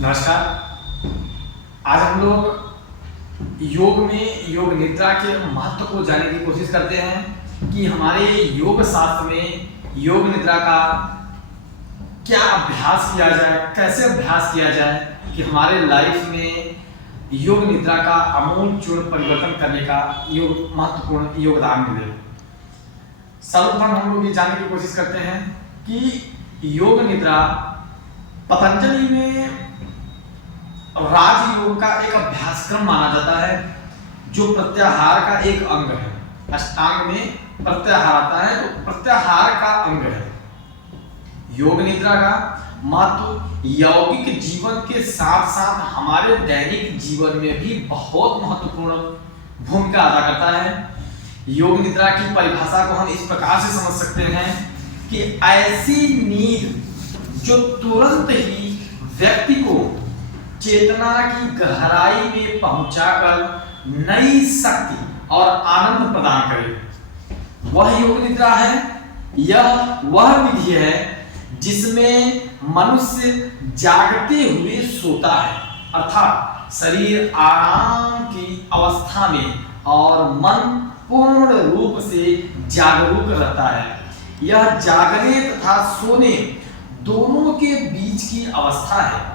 नमस्कार। आज हम लोग योग निद्रा के महत्व को जानने की कोशिश करते हैं कि हमारे योग शास्त्र में योग निद्रा का क्या अभ्यास किया जाए, कैसे अभ्यास किया जाए कि हमारे लाइफ में योग निद्रा का आमूल परिवर्तन करने का महत्वपूर्ण योगदान मिले। सर्वप्रथम हम लोग ये जानने की कोशिश करते हैं कि योग निद्रा पतंजलि में राजयोग का एक अभ्यासक्रम माना जाता है, जो प्रत्याहार का एक अंग है। अष्टांग में प्रत्याहार आता है, तो प्रत्याहार का अंग है। योग निद्रा का महत्व यौगिक जीवन के साथ साथ हमारे दैनिक जीवन में भी बहुत महत्वपूर्ण भूमिका अदा करता है। योग निद्रा की परिभाषा को हम इस प्रकार से समझ सकते हैं कि ऐसी नींद जो तुरंत ही व्यक्ति को चेतना की गहराई में पहुंचाकर नई शक्ति और आनंद प्रदान करे, वह योग निद्रा है। यह वह विधि है जिसमें मनुष्य जागते हुए सोता है, अर्थात शरीर आराम की अवस्था में और मन पूर्ण रूप से जागरूक रहता है। यह जागने तथा सोने दोनों के बीच की अवस्था है।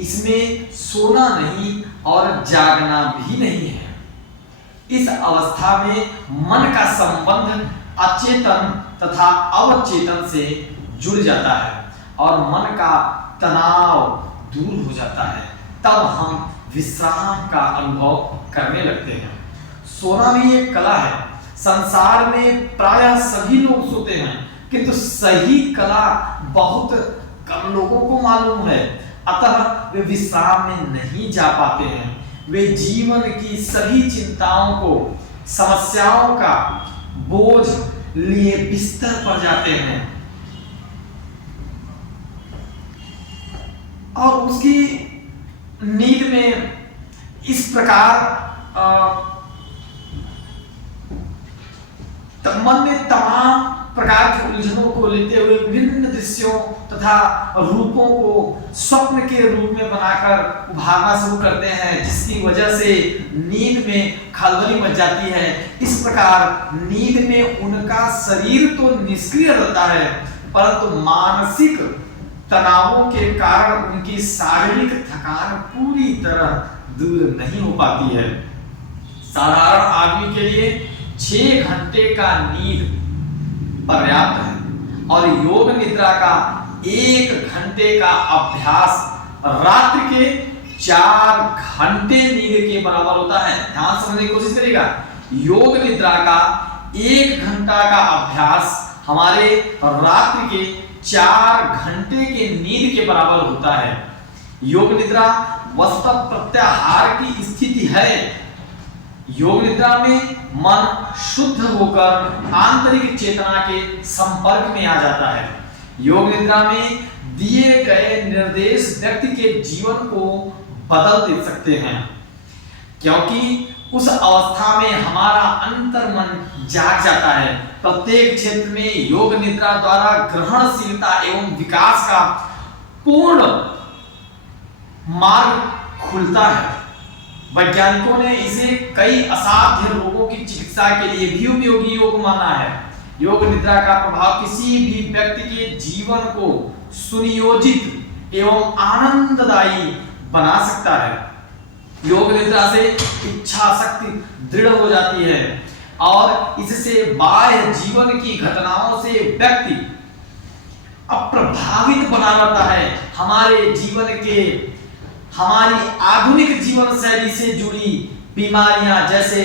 इसमें सोना नहीं और जागना भी नहीं है। इस अवस्था में मन का संबंध अचेतन तथा अवचेतन से जुड़ जाता है और मन का तनाव दूर हो जाता है। तब हम विश्राम का अनुभव करने लगते हैं। सोना भी एक कला है। संसार में प्रायः सभी लोग सोते हैं, किंतु सही कला बहुत कम लोगों को मालूम है। अतः वे विश्राम में नहीं जा पाते हैं। वे जीवन की सभी चिंताओं को, समस्याओं का बोझ लिए बिस्तर पर जाते हैं और उसकी नींद में इस प्रकार मन में तमाम प्रकार की उलझनों को लेते हुए विभिन्न दृश्यों तथा रूपों को स्वप्न के रूप में बनाकर उभारना शुरू करते हैं, जिसकी वजह से नींद में खलबली मच जाती है। इस प्रकार नींद में उनका शरीर तो निष्क्रिय रहता है, परंतु मानसिक तनावों के कारण उनकी शारीरिक थकान पूरी तरह दूर नहीं हो पाती है। साधारण आदमी के लिए 6 घंटे का नींद पर्याप्त है और योग निद्रा का 1 घंटे का अभ्यास रात्रि के 4 घंटे नींद के बराबर होता है। ध्यान समझने की कोशिश करिएगा। योग निद्रा का 1 घंटा का अभ्यास हमारे रात्रि के 4 घंटे के नींद के बराबर होता है। योग निद्रा वस्तुतः प्रत्याहार की स्थिति है। योग निद्रा में मन शुद्ध होकर आंतरिक चेतना के संपर्क में आ जाता है। योग निद्रा में दिए गए निर्देश व्यक्ति के जीवन को बदल दे सकते हैं, क्योंकि उस अवस्था में हमारा अंतर्मन जाग जाता है। प्रत्येक क्षेत्र में योग निद्रा द्वारा ग्रहणशीलता एवं विकास का पूर्ण मार्ग खुलता है। वैज्ञानिकों ने इसे कई असाध्य रोगों की चिकित्सा के लिए भी उपयोगी योग माना है। योग निद्रा का प्रभाव किसी भी व्यक्ति के जीवन को सुनियोजित एवं आनंददायी बना सकता है। योग निद्रा से इच्छा शक्ति दृढ़ हो जाती है और इससे बाह्य जीवन की घटनाओं से व्यक्ति अप्रभावित बना रहता है। हमारे जीवन के हमारी आधुनिक जीवन शैली से जुड़ी बीमारियां जैसे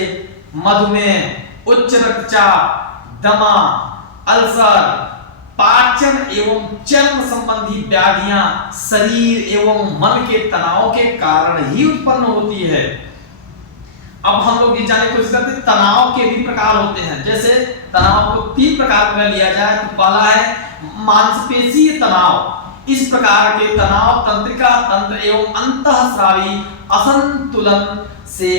मधुमेह, उच्च रक्तचाप, दमा, अल्सर, पाचन एवं चर्म संबंधी व्याधियां शरीर एवं मन के तनाव के कारण ही उत्पन्न होती है। अब हम लोग ये जानने की कोशिश करते हैं तनाव के भी प्रकार होते हैं। जैसे तनाव को 3 प्रकार में लिया जाए तो पहला है मांसपेशीय तनाव। इस प्रकार के तनाव तंत्रिका तंत्र एवं अंतःस्रावी असंतुलन से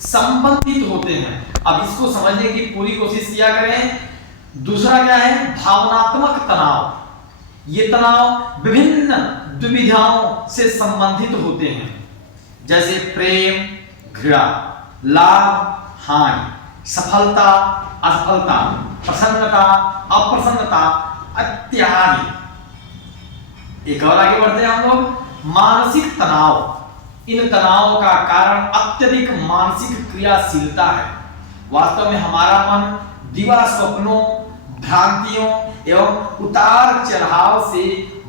संबंधित होते हैं। अब इसको समझने की पूरी कोशिश किया करें। दूसरा क्या है? भावनात्मक तनाव। ये तनाव विभिन्न दुविधाओं से संबंधित होते हैं, जैसे प्रेम, घृणा, लाभ, हानि, सफलता, असफलता, प्रसन्नता, अप्रसन्नता इत्यादि। एक और आगे बढ़ते हैं हम लोग। मानसिक तनाव। इन तनावों का कारण अत्यधिक मानसिक क्रियाशीलता है। वास्तव में हमारा मन दिवा स्वप्नों, भ्रांतियों एवं उतार चढ़ाव से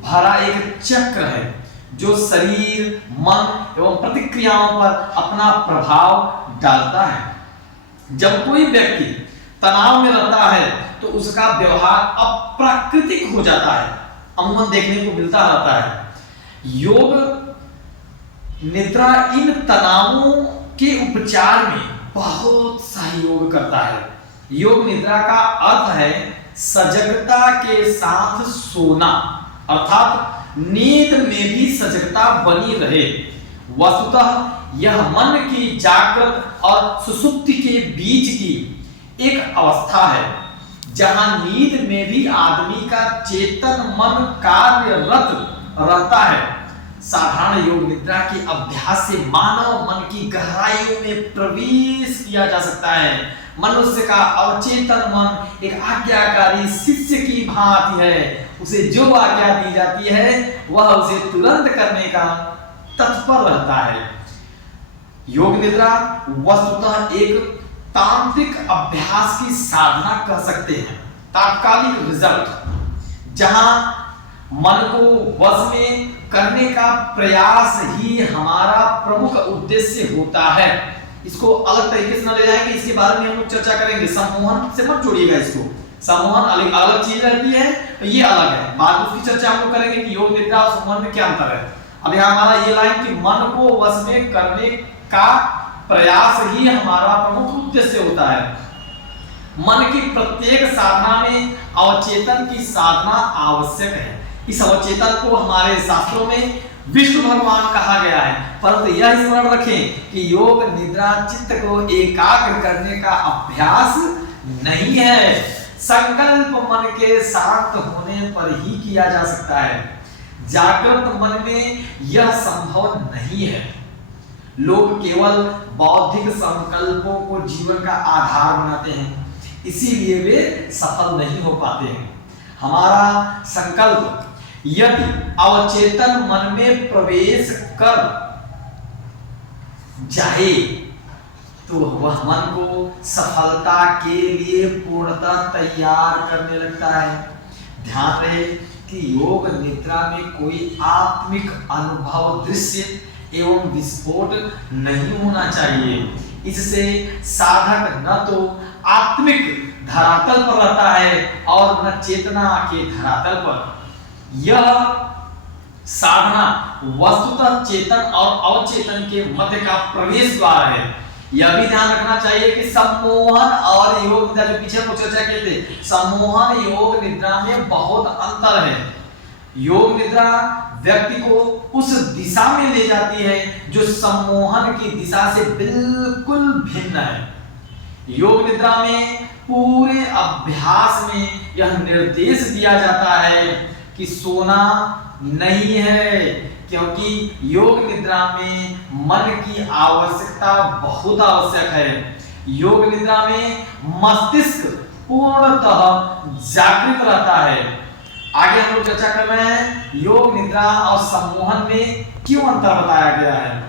भरा एक चक्र है, जो शरीर, मन एवं प्रतिक्रियाओं पर अपना प्रभाव डालता है। जब कोई व्यक्ति तनाव में रहता है तो उसका व्यवहार अप्राकृतिक हो जाता है, अमूमन देखने को मिलता रहता है। योग निद्रा इन तनावों के उपचार में बहुत सहयोग करता है। योग निद्रा का अर्थ है सजगता के साथ सोना, अर्थात नींद में भी सजगता बनी रहे। वस्तुतः यह मन की जागृत और सुसुप्ति के बीच की एक अवस्था है, जहां नींद में भी आदमी का चेतन मन कार्यरत रहता है। साधारण योग निद्रा के अभ्यास से मानव मन की गहराइयों में प्रवेश किया जा सकता है। मनुष्य का अवचेतन मन एक आज्ञाकारी शिष्य की भांति है। उसे जो आज्ञा दी जाती है वह उसे तुरंत करने का तत्पर रहता है। योग निद्रा वस्तुतः एक तांत्रिक अभ्यास की साधना कह सकते हैं, तात्कालिक रिजल्ट, जहां मन को वश में करने का प्रयास ही हमारा प्रमुख उद्देश्य होता है। इसको अलग तरीके से न ले जाएंगे, इसके बारे में हम लोग चर्चा करेंगे। सम्मोहन से मत जोड़िएगा इसको, सम्मोहन अलग अलग चीज रहती है, ये अलग है। बाद में उसकी चर्चा हम लोग करेंगे कि योग निद्रा और सम्मोहन में क्या अंतर है। अभी हमारा ये लाइन कि मन को वश में करने का प्रयास ही हमारा प्रमुख उद्देश्य होता है। मन की प्रत्येक साधना में अवचेतन की साधना आवश्यक है। इस अवचेतन को हमारे शास्त्रों में विष्णु भगवान कहा गया है। परंतु यह स्मरण रखें कि योग निद्रा चित्त को एकाग्र करने का अभ्यास नहीं है। संकल्प मन के शांत होने पर ही किया जा सकता है। जागृत मन में यह संभव नहीं है। लोग केवल बौद्धिक संकल्पों को जीवन का आधार बनाते हैं, इसीलिए वे सफल नहीं हो पाते हैं। हमारा संकल्प यदि अवचेतन मन में प्रवेश कर जाए तो वह मन को सफलता के लिए पूर्णतः तैयार करने लगता है। ध्यान रहे कि योग निद्रा में कोई आत्मिक अनुभव, दृश्य एवं विस्फोट नहीं होना चाहिए। इससे साधक न तो आत्मिक धरातल पर रहता है और न चेतना के धरातल पर। यह साधना वस्तुतः चेतन और अवचेतन के मध्य का प्रवेश द्वार है। यह भी ध्यान रखना चाहिए कि सम्मोहन और योग निद्रा, जो पीछे हम चर्चा किए थे, सम्मोहन योग निद्रा में बहुत अंतर है। योग निद्रा व्यक्ति को उस दिशा में ले जाती है जो सम्मोहन की दिशा से बिल्कुल भिन्न है। योग निद्रा में पूरे अभ्यास में यह निर्देश दिया जाता है कि सोना नहीं है, क्योंकि योग निद्रा में मन की आवश्यकता बहुत आवश्यक है। योग निद्रा में मस्तिष्क पूर्णतः जागृत रहता है। आगे हम लोग चर्चा कर रहे हैं योग निद्रा और सम्मोहन में क्यों अंतर बताया गया है।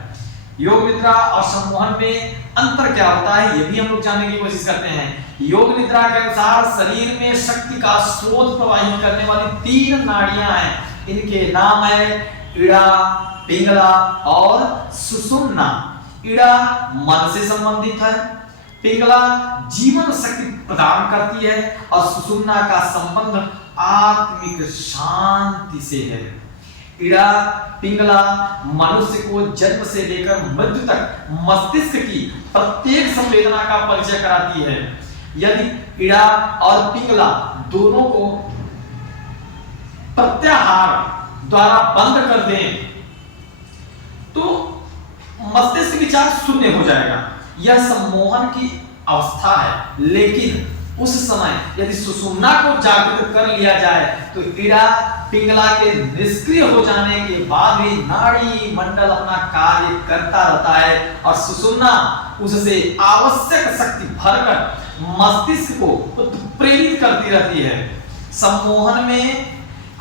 योग निद्रा और सम्मोहन में अंतर क्या होता है, ये भी हम लोग जानने की कोशिश करते हैं। योग निद्रा के अनुसार शरीर में शक्ति का स्रोत प्रवाहित करने वाली 3 नाड़ियां हैं। इनके नाम है इड़ा, पिंगला और सुषुम्ना। इड़ा मन से संबंधित है, पिंगला जीवन शक्ति प्रदान करती है और सुषुम्ना का संबंध आत्मिक शांति से है। इड़ा पिंगला मनुष्य को जन्म से लेकर मृत्यु तक मस्तिष्क की प्रत्येक संवेदना का परिचय कराती है। यदि इड़ा और पिंगला दोनों को प्रत्याहार द्वारा बंद कर दें तो मस्तिष्क विचार शून्य हो जाएगा। यह सम्मोहन की अवस्था है, लेकिन उस समय यदि सुषुम्ना को जागृत कर लिया जाए तो इड़ा पिंगला के निष्क्रिय हो जाने के बाद भी नाड़ी मंडल अपना कार्य करता रहता है और सुषुम्ना उससे आवश्यक शक्ति भरकर मस्तिष्क को उत्प्रेरित करती रहती है। सम्मोहन में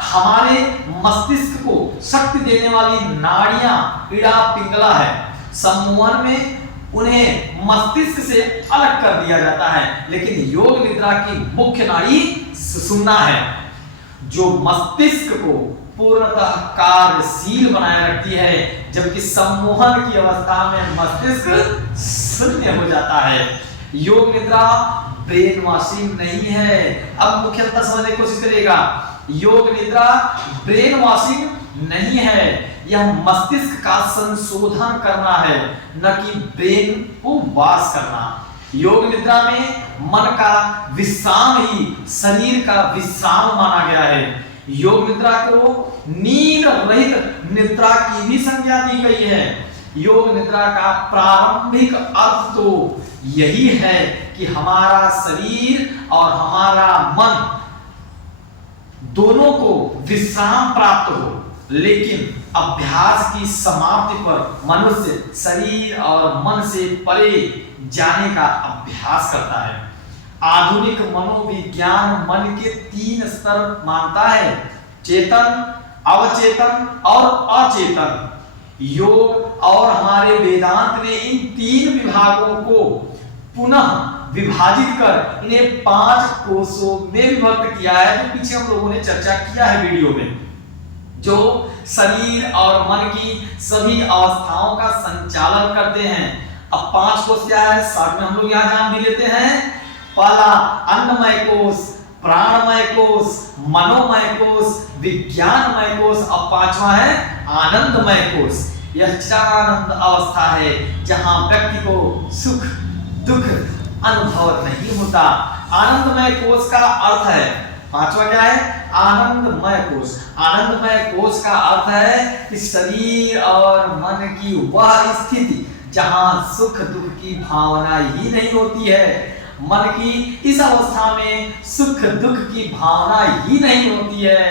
हमारे मस्तिष्क को शक्ति देने वाली नाड़ियां इड़ा पिंगला है। सम्मोहन में उन्हें मस्तिष्क से अलग कर दिया जाता है, लेकिन योग निद्रा की मुख्य नाड़ी सुषुम्ना है जो मस्तिष्क को पूर्णतः कार्यशील बनाए रखती है, जबकि सम्मोहन की अवस्था में मस्तिष्क शून्य हो जाता है। योग निद्रा ब्रेन वॉशिंग नहीं है। अब मुख्य अंतर समझने की कोशिश करिएगा। योग निद्रा ब्रेन वॉशिंग नहीं है, यह मस्तिष्क का संशोधन करना है, न कि ब्रेन को वॉश करना। योग निद्रा में मन का विश्राम ही शरीर का विश्राम माना गया है। योग निद्रा को नींद रहित निद्रा की भी संज्ञा दी गई है। योग निद्रा का प्रारंभिक अर्थ तो यही है कि हमारा शरीर और हमारा मन दोनों को विश्राम प्राप्त हो, लेकिन अभ्यास की समाप्ति पर मनुष्य शरीर और मन से परे जाने का अभ्यास करता है। आधुनिक मनोविज्ञान मन के 3 स्तर मानता है, चेतन, अवचेतन और अचेतन। योग और हमारे वेदांत ने इन 3 विभागों को पुनः विभाजित कर इन्हें 5 कोषों में विभक्त किया है, जो पीछे हम लोगों ने चर्चा किया है वीडियो में, जो शरीर और मन की सभी अवस्थाओं का संचालन करते हैं। अब 5 कोष क्या है, साथ में हम लोग यहाँ जान भी लेते हैं। पहला अन्नमय कोष, प्राणमय कोष, मनोमय कोष, विज्ञानमय कोष, अब 5वां है आनंदमय कोष। यह चिदानंद अवस्था है जहां व्यक्ति को सुख दुख अनुभव नहीं होता। आनंदमय कोष का अर्थ है, 5वां क्या है, आनंदमय कोष। आनंदमय कोष का अर्थ है कि शरीर और मन की वह स्थिति जहां सुख दुख की भावना ही नहीं होती है। मन की इस अवस्था में सुख दुख की भावना ही नहीं होती है।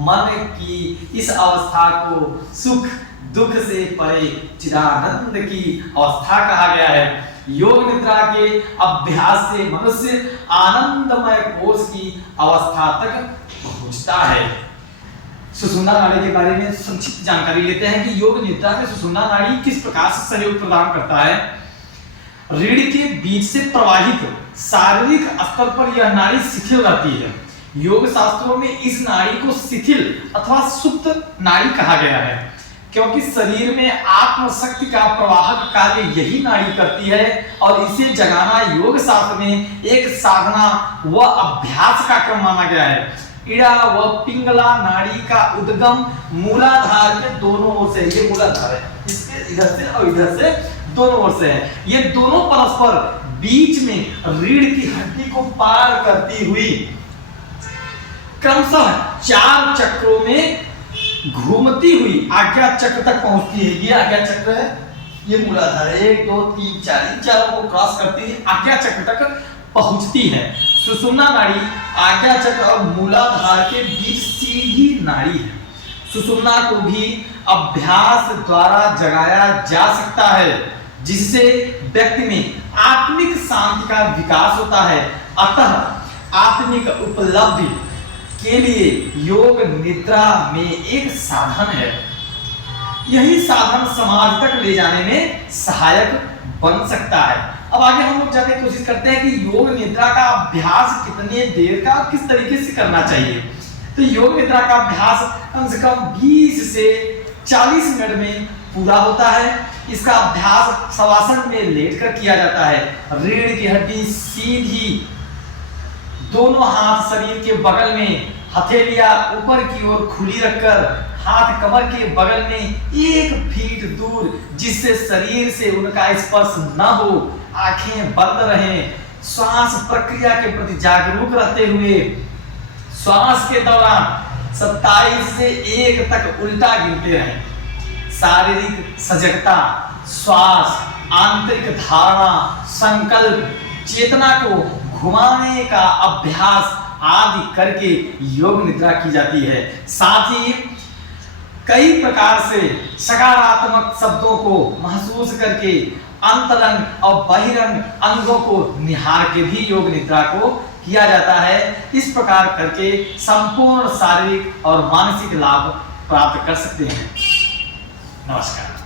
मन की इस अवस्था को सुख दुख से परे चिदानंद की अवस्था कहा गया है। योग निद्रा के अभ्यास से मनुष्य आनंदमय कोष की अवस्था तक पहुंचता है। सुषुम्ना नाड़ी के बारे में संक्षिप्त जानकारी लेते हैं कि योग निद्रा में सुषुम्ना नाड़ी किस प्रकार से सहयोग प्रदान करता है। रीढ़ के बीच से प्रवाहित शारीरिक स्तर पर यह नाड़ी शिथिल रहती है। योग शास्त्रों में इस नाड़ी को शिथिल अथवा सुप्त नाड़ी कहा गया है, क्योंकि शरीर में आत्मशक्ति का प्रवाहक कार्य यही नाड़ी करती है और इसे जगाना योग शास्त्र में एक साधना व अभ्यास का क्रम माना गया है। इड़ा व पिंगला नाड़ी का उद्गम मूलाधार के दोनों ओर से, ये मूलाधार है, इसके इधर से और इधर से दोनों ओर से है। ये दोनों परस्पर बीच में रीढ़ की हड्डी को पार करती हुई क्रमशः 4 चक्रों में घूमती हुई आज्ञा चक्र तक पहुंचती है। ये आज्ञा चक्र है, ये मूलाधार है, 1 2 3 4, इन चारों को क्रॉस करती है, आज्ञा चक्र तक पहुंचती है। सुषुम्ना नाड़ी आज्ञा चक्र और मूलाधार के बीच सीधी नाड़ी है। सुषुम्ना को भी अभ्यास द्वारा जगाया जा सकता है, जिससे व्यक्ति में आत्मिक शांति का विकास होता है। अतः आत्मिक उपलब्धि के लिए योग निद्रा में एक साधन है। यही साधन समाज तक ले जाने में सहायक बन सकता है। अब आगे हम लोग जानने की कोशिश करते हैं कि योग निद्रा का अभ्यास कितने देर का किस तरीके से करना चाहिए। तो योग निद्रा का अभ्यास कम से कम 20 से 40 मिनट में पूरा होता है। इसका अभ्यास शवासन में लेटकर किया जाता है। रीढ़ की हड्डी सीधी, दोनों हाथ शरीर के बगल में, हथेलियां ऊपर की ओर खुली रखकर, हाथ कमर के बगल में 1 फीट दूर, जिससे शरीर से उनका स्पर्श न हो, आंखें बंद रहें, श्वास प्रक्रिया के प्रति जागरूक रहते हुए श्वास के दौरान 27 से 1 तक उल्टा गिनते रहें। शारीरिक सजगता, श्वास, आंतरिक धारणा, संकल्प, चेतना को घुमाने का अभ्यास आदि करके योग निद्रा की जाती है। साथ ही कई प्रकार से सकारात्मक शब्दों को महसूस करके अंतरंग और बहिरंग अंगों को निहार के भी योग निद्रा को किया जाता है। इस प्रकार करके संपूर्ण शारीरिक और मानसिक लाभ प्राप्त कर सकते हैं। नमस्कार।